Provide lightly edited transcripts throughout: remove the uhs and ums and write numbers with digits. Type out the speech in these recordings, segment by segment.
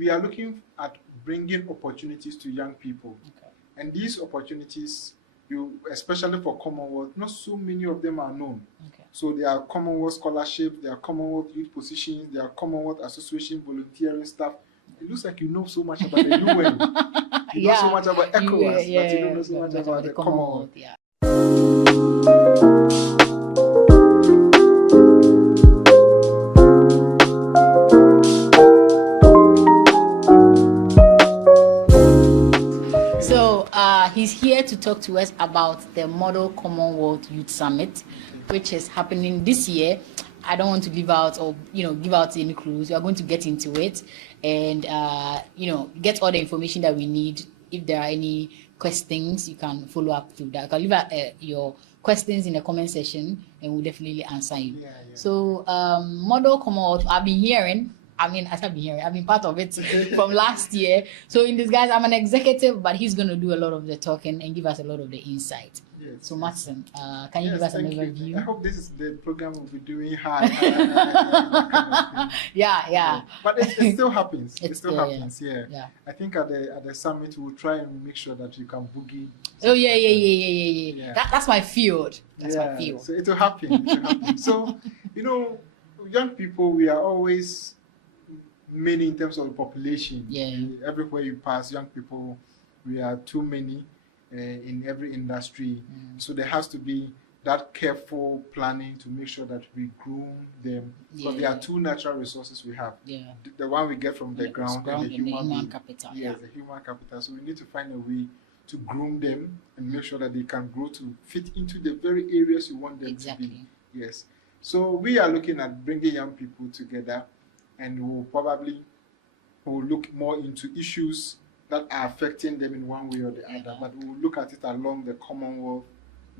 we are looking at bringing opportunities to young people. Okay. And these opportunities, especially for Commonwealth, not so many of them are known. Okay. So there are Commonwealth scholarships, there are Commonwealth youth positions, there are Commonwealth association volunteering staff. It looks like you know so much about the UN. You know so much about ECOWAS, but you don't know so much about the Commonwealth. Yeah. So he's here to talk to us about the Model Commonwealth Youth Summit, which is happening this year. I don't want to leave out or give out any clues. We are going to get into it and get all the information that we need. If there are any questions, you can follow up to that. You can leave your questions in the comment section and we'll definitely answer you. Yeah. So Model Commonwealth, I've been part of it from last year. So in disguise, I'm an executive, but he's going to do a lot of the talking and give us a lot of the insight. Yes. So Martin, can you give us an overview? I hope this is the program we'll be doing hard. Yeah. But it still happens. It still yeah, happens. Yeah. I think at the summit we'll try and make sure that you can boogie. Oh yeah. That's my field. That's my field. So it will happen. So young people, we are always many in terms of the population. Yeah. Everywhere you pass, young people, we are too many in every industry. So there has to be that careful planning to make sure that we groom them. Because there are two natural resources we have. Yeah. The one we get from the ground and the human capital. Yes, the human capital. So we need to find a way to groom them and make sure that they can grow to fit into the very areas you want them to be. Yes. So we are looking at bringing young people together, and we'll look more into issues that are affecting them in one way or the other, but we'll look at it along the Commonwealth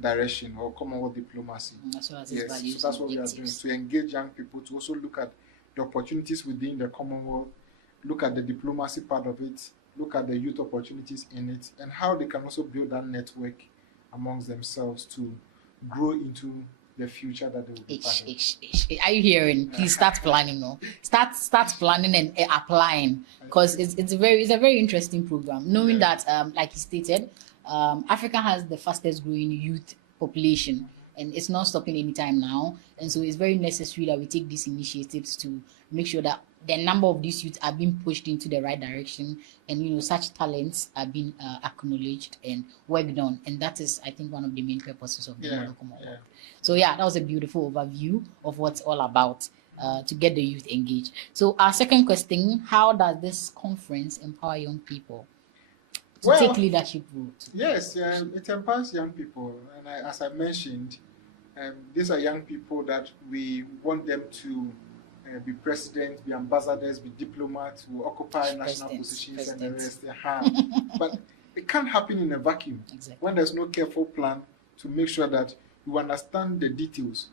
direction or Commonwealth diplomacy. So that's what we are doing, to engage young people, to also look at the opportunities within the Commonwealth, look at the diplomacy part of it, look at the youth opportunities in it, and how they can also build that network amongst themselves to grow into the future that they will be part of. Are you hearing? Please start planning now. Start planning and applying, because it's a very interesting program. Knowing that, like he stated, Africa has the fastest growing youth population, and it's not stopping anytime now. And so it's very necessary that we take these initiatives to make sure that the number of these youths are being pushed into the right direction, and such talents are being acknowledged and worked on. And that is, I think, one of the main purposes of the Model Commonwealth. So that was a beautiful overview of what's all about, to get the youth engaged. So our second question: how does this conference empower young people to take leadership roles? Yes, it empowers young people, and as I mentioned, these are young people that we want them to be presidents, be ambassadors, be diplomats, who occupy national positions and the rest. But it can't happen in a vacuum. Exactly. When there's no careful plan to make sure that you understand the details.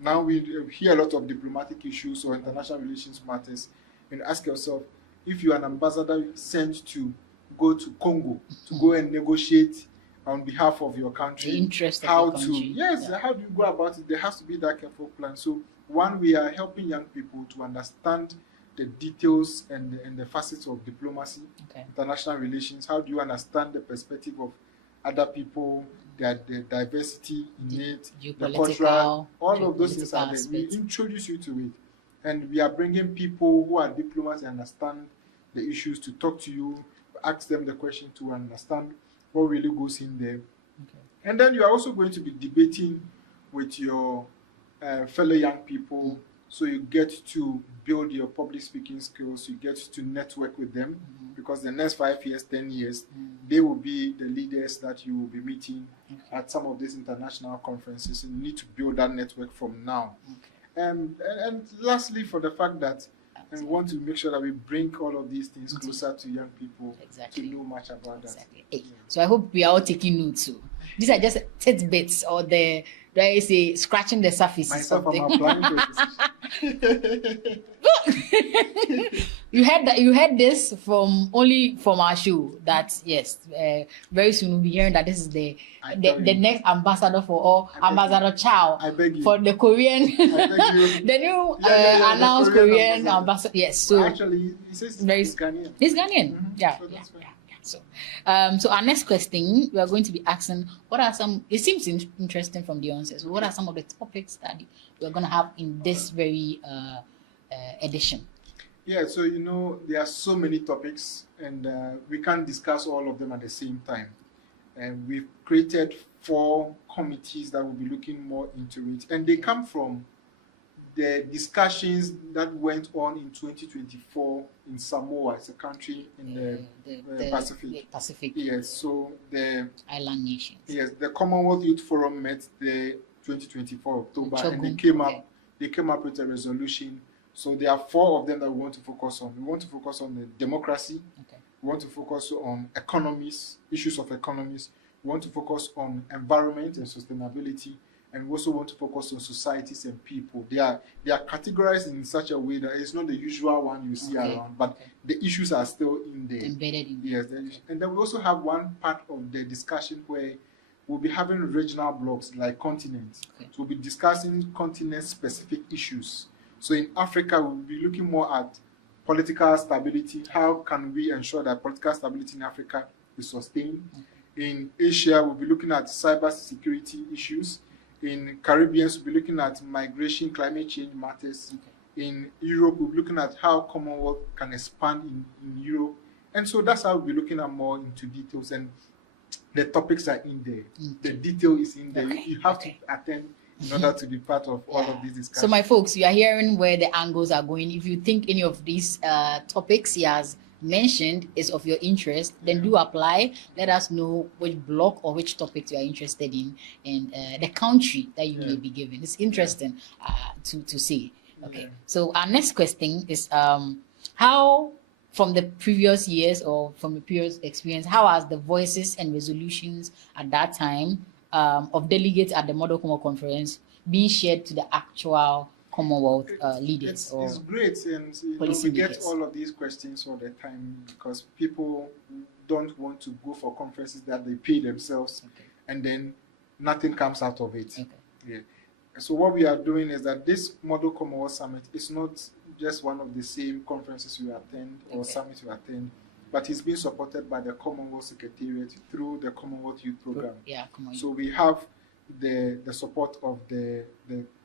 Now we hear a lot of diplomatic issues or international relations matters. And ask yourself, if you're an ambassador sent to go to Congo to go and negotiate on behalf of your country, the interest of your country. How do you go about it? There has to be that careful plan. So one, we are helping young people to understand the details and the facets of diplomacy, international relations. How do you understand the perspective of other people, the diversity in it, the cultural, all of those things are there. We introduce you to it. And we are bringing people who are diplomats and understand the issues to talk to you, ask them the question to understand what really goes in there. And then you are also going to be debating with your fellow young people, so you get to build your public speaking skills, you get to network with them, because the next 5 years, 10 years, they will be the leaders that you will be meeting at some of these international conferences, and you need to build that network from now. And lastly, for the fact that we want to make sure that we bring all of these things closer to young people to know much about that. So I hope we are all taking notes too. These are just tidbits or the, do I say, scratching the surface. Myself, I'm applying for it. You heard this from our show that yes, very soon we'll be hearing that this is the next ambassador for all, Ambassador Chow for the Korean, the new announced Korean ambassador. Yes, so actually, he says he's Ghanaian. He's Ghanaian. So So our next question, we are going to be asking, what are some, it seems interesting from the onset, so what are some of the topics that we're going to have in this very edition? Yeah, so there are so many topics, and we can't discuss all of them at the same time. And we've created 4 committees that will be looking more into it, and they come from the discussions that went on in 2024 in Samoa. It's a country in the Pacific. Yes, so the island nations. Yes, the Commonwealth Youth Forum met the 2024 October, and they came up with a resolution. So there are 4 of them that we want to focus on. We want to focus on the democracy. We want to focus on issues of economies. We want to focus on environment and sustainability. And we also want to focus on societies and people. They are categorized in such a way that it's not the usual one you see around, but the issues are still in there. Embedded in there. Yes. And then we also have one part of the discussion where we'll be having regional blocks like continents. So we'll be discussing continent-specific issues. So in Africa, we'll be looking more at political stability. How can we ensure that political stability in Africa is sustained? In Asia, we'll be looking at cyber security issues. In Caribbean, we'll be looking at migration, climate change matters. In Europe, we'll be looking at how Commonwealth can expand in Europe. And so that's how we'll be looking at more into details. And the topics are in there. The detail is in there. You have to attend in order to be part of all of these discussions. So my folks, you are hearing where the angles are going. If you think any of these topics he has mentioned is of your interest, then do apply. Let us know which block or which topics you are interested in, and the country that you may be given. It's interesting to see. So our next question is how, from the previous years or from the previous experience, how has the voices and resolutions at that time of delegates at the Model Commonwealth Conference being shared to the actual Commonwealth leaders? It's great, and we get all of these questions all the time because people don't want to go for conferences that they pay themselves, and then nothing comes out of it. So what we are doing is that this Model Commonwealth Summit is not just one of the same conferences you attend or summits you attend, but it's being supported by the Commonwealth Secretariat through the Commonwealth Youth Program. So we have the support of the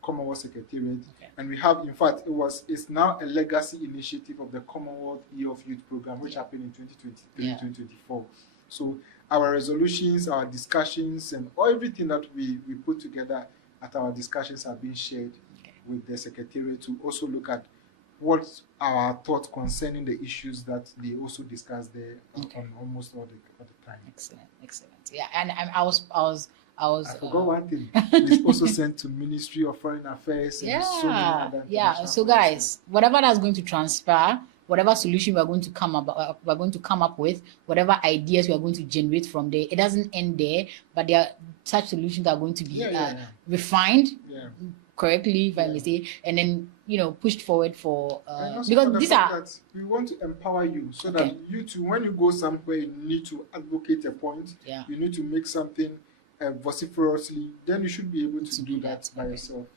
Commonwealth Secretariat, and we have, in fact, it's now a legacy initiative of the Commonwealth Year of Youth Program, which happened in 2023-2024. So our resolutions, our discussions, and everything that we put together at our discussions are being shared with the Secretariat to also look at what our thoughts concerning the issues that they also discuss there on almost all the time. Excellent. Yeah, and I forgot one thing. It's also sent to Ministry of Foreign Affairs. And so many other So guys, whatever that's going to transfer, whatever solution we're going to come up with, whatever ideas we are going to generate from there, it doesn't end there, but there are such solutions that are going to be refined correctly, if I may say, and then pushed forward for because these are that we want to empower you so that you too, when you go somewhere, you need to advocate a point. You need to make something vociferously. Then you should be able to do that by yourself.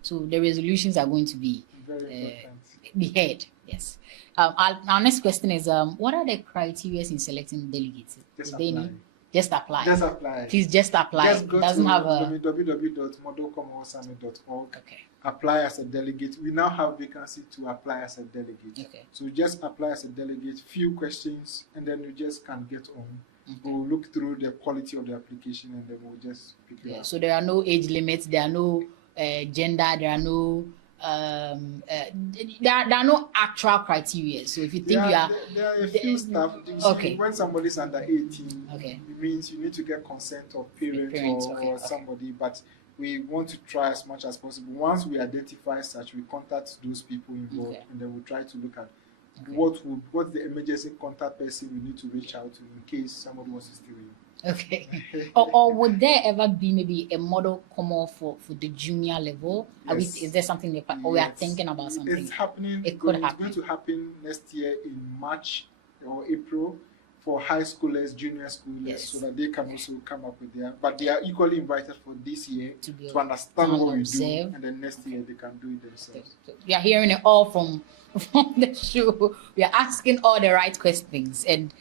So the resolutions are going to be very be heard. Yes. Our next question is what are the criteria in selecting delegates? Just apply. Please just apply. Just go to www.modelcommonwealthsummit.org. Apply as a delegate. We now have vacancy to apply as a delegate. So just apply as a delegate, few questions, and then you just can get on. We'll look through the quality of the application, and then we'll just pick you up. So there are no age limits, there are no gender, there are no there are no actual criteria. So if you think there are a few stuff. When somebody's under 18, it means you need to get consent of parents or somebody. But we want to try as much as possible. Once we identify such, we contact those people involved, and then we'll try to look at what's the emergency contact person we need to reach out to in case somebody wants to steal you. Okay. or would there ever be maybe a model Commonwealth for the junior level? Yes. Is there something we are thinking about something? It's happening. It's going to happen next year in March or April for high schoolers, junior schoolers, so that they can also come up with but they are equally invited for this year to understand what we do, and then next year they can do it themselves. So we are hearing it all from the show. We are asking all the right questions and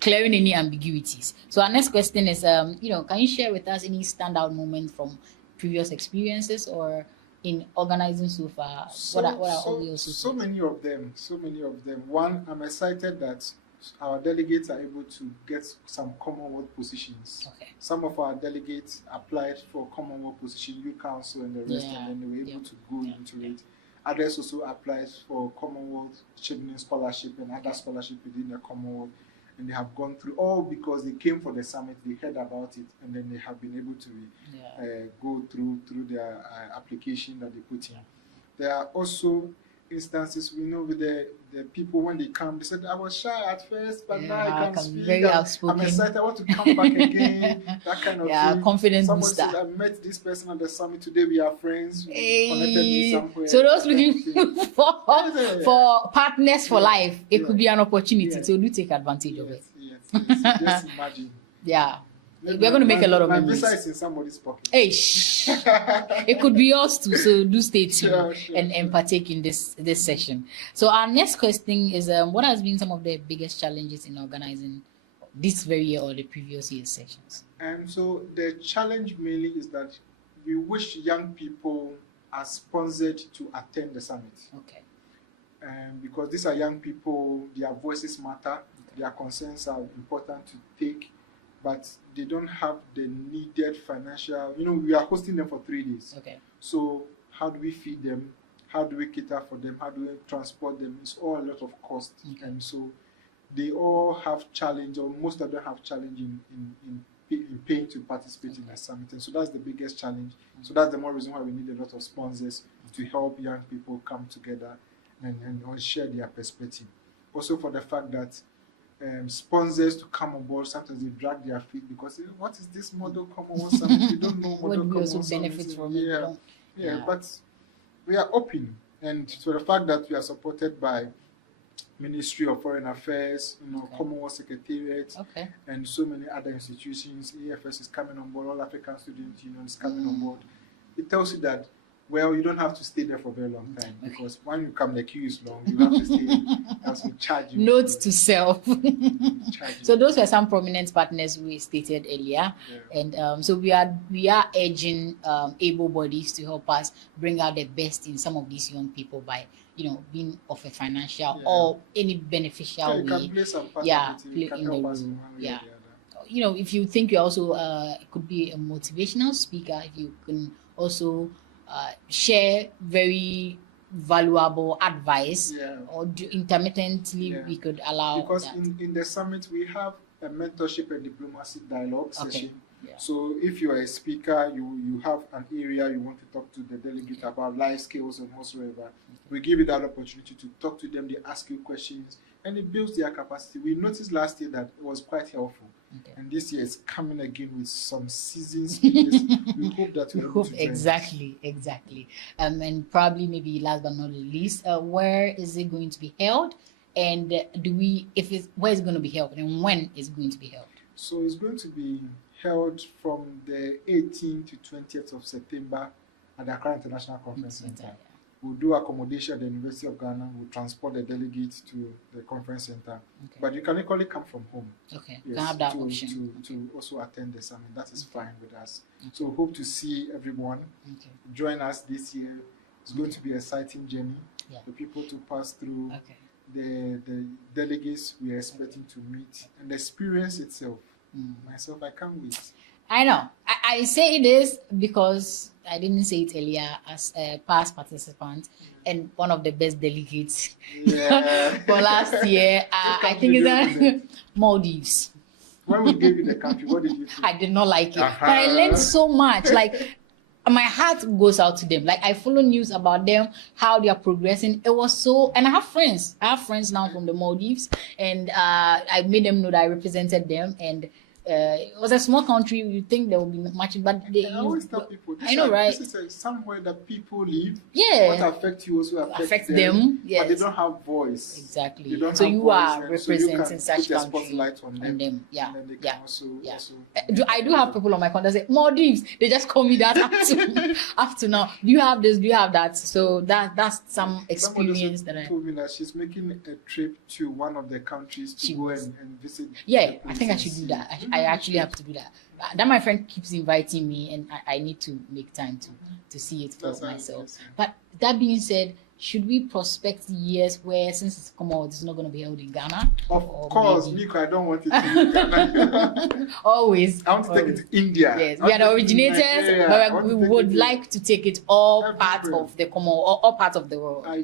clearing any ambiguities. So our next question is, can you share with us any standout moments from previous experiences or in organizing so far? So many of them. One, I'm excited that our delegates are able to get some Commonwealth positions. Okay. Some of our delegates applied for Commonwealth position, youth council and the rest, and then they were able to go into it. Others also applied for Commonwealth Children's Scholarship and other scholarship within the Commonwealth, and they have gone through all because they came for the summit, they heard about it, and then they have been able to go through their application that they put in. There are also instances we know with the people when they come, they said, I was shy at first, but now I can speak. Very outspoken. I'm excited, I want to come back again. That kind of thing. Confidence Somebody booster. said, I met this person at the summit today, we are friends. Connected me somewhere. So those looking for partners for life, it could be an opportunity. So do take advantage of it. Yes. Just imagine. We're going to make a lot of memories. My visa is in somebody's pocket. It could be yours too, so do stay tuned and partake in this session. So our next question is, what has been some of the biggest challenges in organizing this very year or the previous year's sessions? And so the challenge mainly is that we wish young people are sponsored to attend the summit. Okay. Because these are young people, their voices matter, their concerns are important to take, but they don't have the needed financial, we are hosting them for 3 days. Okay. So how do we feed them? How do we cater for them? How do we transport them? It's all a lot of cost. Okay. And so they all have challenge, or most of them have challenge in paying to participate in the summit. And so that's the biggest challenge. So that's the more reason why we need a lot of sponsors to help young people come together and share their perspective. Also for the fact that sponsors to come on board, sometimes they drag their feet because what is this Model Commonwealth Summit? We don't know Model Commonwealth Summit. Benefit from it. But we are open, and so the fact that we are supported by Ministry of Foreign Affairs, Commonwealth Secretariat, and so many other institutions. AFS is coming on board, All African Student Union is coming on board. It tells you that, you don't have to stay there for a very long time, because when you come, the queue is long. You have to stay. Else we charge you. Notes to self. So those were some prominent partners we stated earlier, and so we are urging able bodies to help us bring out the best in some of these young people by being of a financial or any beneficial way. Play in the role. If you think you also could be a motivational speaker, if you can also share very valuable advice, or intermittently we could allow because that. in the summit we have a mentorship and diplomacy dialogue session. So if you are a speaker, you have an area you want to talk to the delegate about life skills and whatsoever, we give you that opportunity to talk to them. They ask you questions and it builds their capacity. We noticed last year that it was quite helpful. And this year is coming again with some seasoned speakers. We hope that we hope exactly. And probably maybe last but not least, where is it going to be held? And where is it going to be held, and when is it going to be held? So it's going to be held from the 18th to 20th of September at the Accra International Conference Center. We'll do accommodation at the University of Ghana. We'll transport the delegates to the conference center. But you can equally come from home. You can have that option. To also attend the summit. That is fine with us. So hope to see everyone. Join us this year. It's going to be an exciting journey. The people to pass through. The delegates we are expecting to meet. And the experience itself. Myself, I can't wait. I know. I say this because I didn't say it earlier as a past participant and one of the best delegates for last year. I think it's Maldives. When we gave you the country, what did you think? I did not like it. But I learned so much. my heart goes out to them. Like, I follow news about them, how they are progressing. It was so, and I have friends now from the Maldives, and I made them know that I represented them, and it was a small country. You think there will be much, but I always tell people, right? This is somewhere that people live. Yeah. What affects you also affects them. Yes. But they don't have voice. Exactly. They don't so have you voice, are representing so such country spotlight on them. Yeah. And then they can also. I do have people on my contact say Maldives. They just call me that up to now. Do you have this? Do you have that? So that's some experience that I told me that she's making a trip to one of the countries to go and visit. Yeah, I think I should do that. I actually have to do that. That my friend keeps inviting me, and I need to make time to see it for myself. But that being said, should we prospect years where, since it's Commonwealth, it's not going to be held in Ghana? Of course, Nico, I don't want it to be in Ghana. Always. I want to take it to India. Yes, we are the originators, but we would like to take it all part of the Commonwealth, all part of the world. I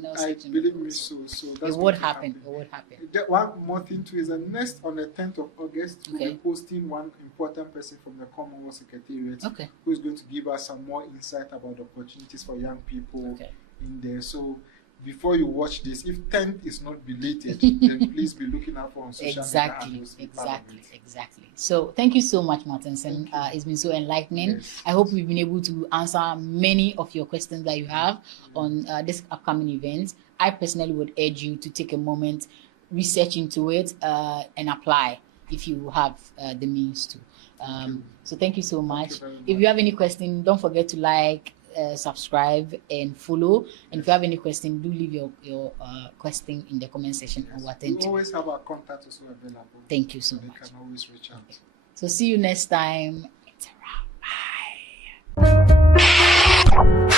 believe me so. That's it would happen. It would happen. One more thing too is that next on the 10th of August, we'll be hosting one important person from the Commonwealth Secretariat who is going to give us some more insight about opportunities for young people in there. So before you watch this, if 10th is not belated, then please be looking out for on social media. Exactly. So thank you so much, Martinson. It's been so enlightening. Yes. I hope we've been able to answer many of your questions that you have on this upcoming event. I personally would urge you to take a moment, research into it, and apply if you have the means to. So thank you so much. If you have any question, don't forget to like, subscribe and follow, and if you have any question, do leave your question in the comment section. We'll attend to. We always have our contact also available. Thank you so much. They can always reach out. So see you next time. It's a wrap. Bye.